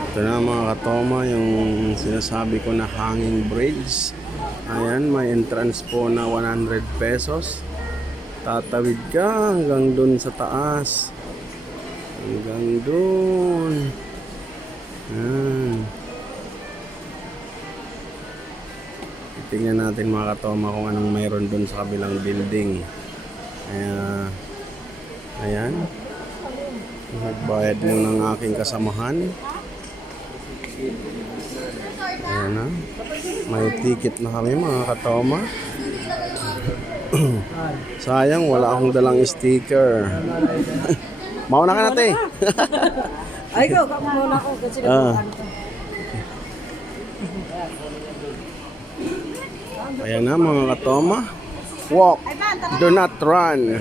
Ito na mga katoma, yung sinasabi ko na hanging bridge. Ayan, may entrance po na 100 pesos. Tatawid ka hanggang dun sa taas. Hanggang dun. Ayan. Tingnan natin mga katoma kung anong mayroon dun sa kabilang building. Ayan. Nagbayad muna ng aking kasamahan. Ayan na. May ticket na kami mga katoma. Sayang wala akong dalang sticker. Mauna ka natin. Ay, ikaw, muna ako kasi nabukan ko. Ayan na mga katoma. Walk, do not run.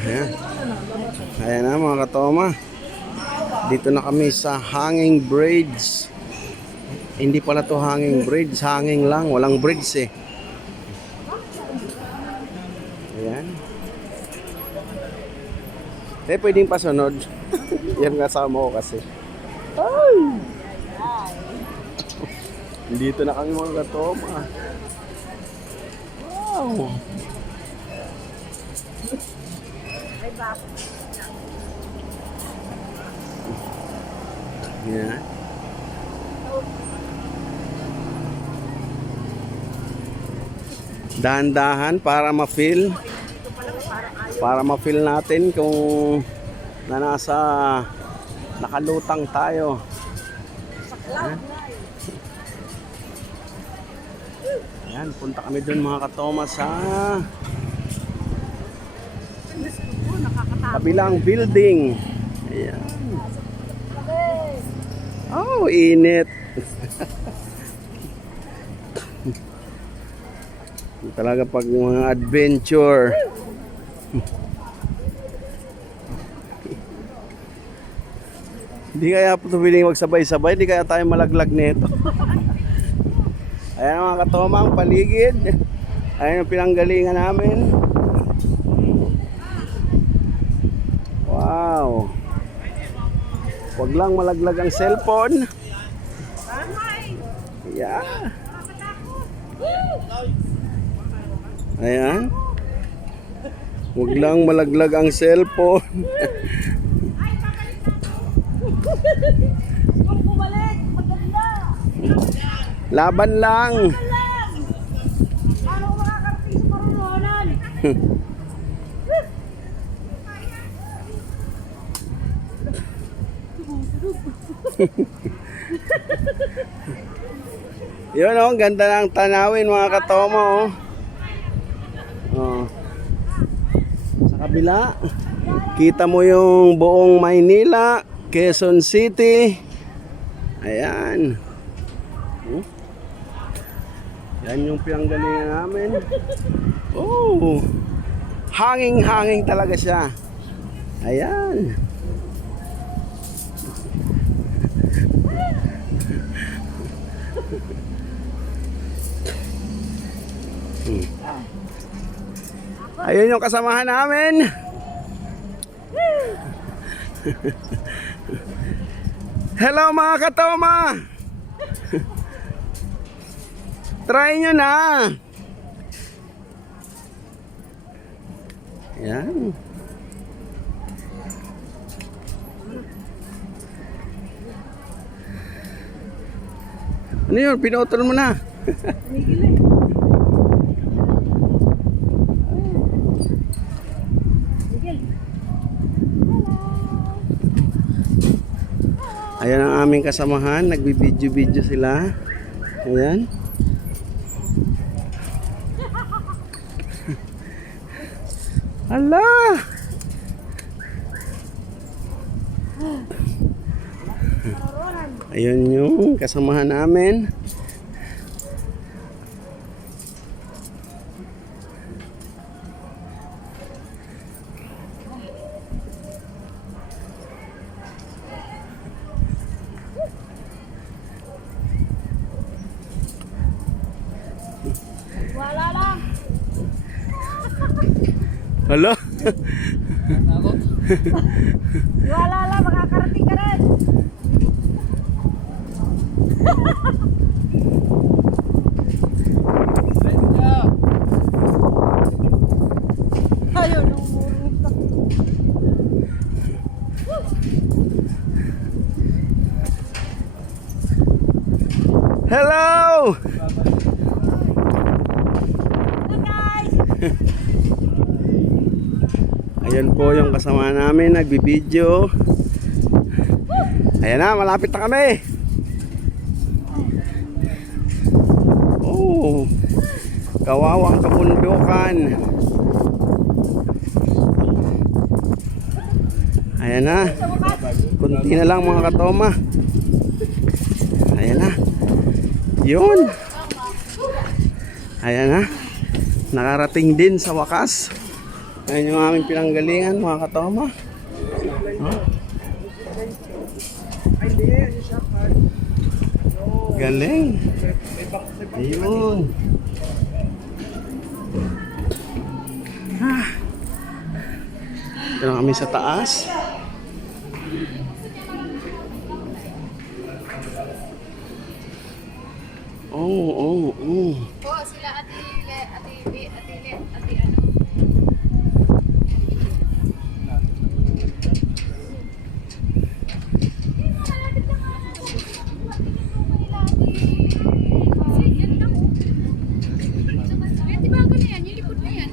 Ayan na mga katoma. Dito na kami sa hanging bridge. Hindi pala to hanging bridge, hanging lang, walang bridge eh. Ayan. Pwedeng pasunod. Yan nga sama ko kasi. Ay! Dito na kami mga katoma. Wow! Yan. Dahan-dahan para ma-feel natin kung nasa nakalutang tayo. Ayan, punta kami dun mga katoma sa kabilang building. Ayan. Oh, init. Talaga pag mga adventure. Hindi kaya po piling magsabay-sabay, hindi kaya tayo malaglag nito. Ayan mga katoma ang paligid. Ayan ang pinanggalingan namin. Wow. Huwag lang malaglag ang cellphone. Yeah. Ayan. Huwag lang malaglag ang cellphone. Laban lang. Paano makakarating sa Coronahan? Yun oh, ganda ng tanawin mga katoma oh. Oh. Sa kabila, kita mo yung buong Maynila, Quezon City. Ayan. Yan yung pinanggalingan namin. Oh. Hanging-hanging talaga siya. Ayan. Ayun yung kasamahan namin. Hello mga katoma. Try nyo na. Yan. Ano yun? Pinutol mo na. Tumigil eh. Ayan ang aming kasamahan. Nagbibidyo-video sila. Ayan. Hala! Ayun yung kasamahan namin. Wala lang. Hala? Wala lang, makakarating ka rin. Ayaw nung murong ito. Hello! Ayan po yung kasama namin, nagbibideo. Ayan na, malapit na kami. Oh, kawawang kabundukan. Ayan na, kunti na lang mga katoma. Ayan na, yun. Ayan na, nakarating din sa wakas. Ayan yung aming pinanggalingan mga katoma. Galing. Ayun. Ito na kami sa taas. Oh. Po, sila ate ano. Di ba ganun yan? Yung lipod na yan.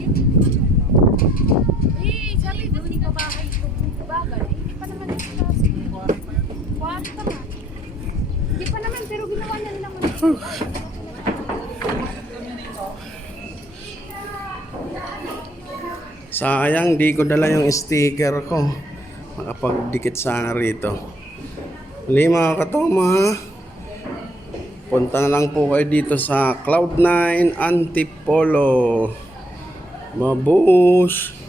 Sabi doon, hindi ka bahay ito. Bagal. Hindi pa naman ito kasi. Kwarta na. Hindi pa naman, pero ginawa na nila naman. Sayang, di ko dala yung sticker ko. Makapagdikit sana rito. Muli mga katoma, punta na lang po kayo dito sa Cloud9 Antipolo. Mabush!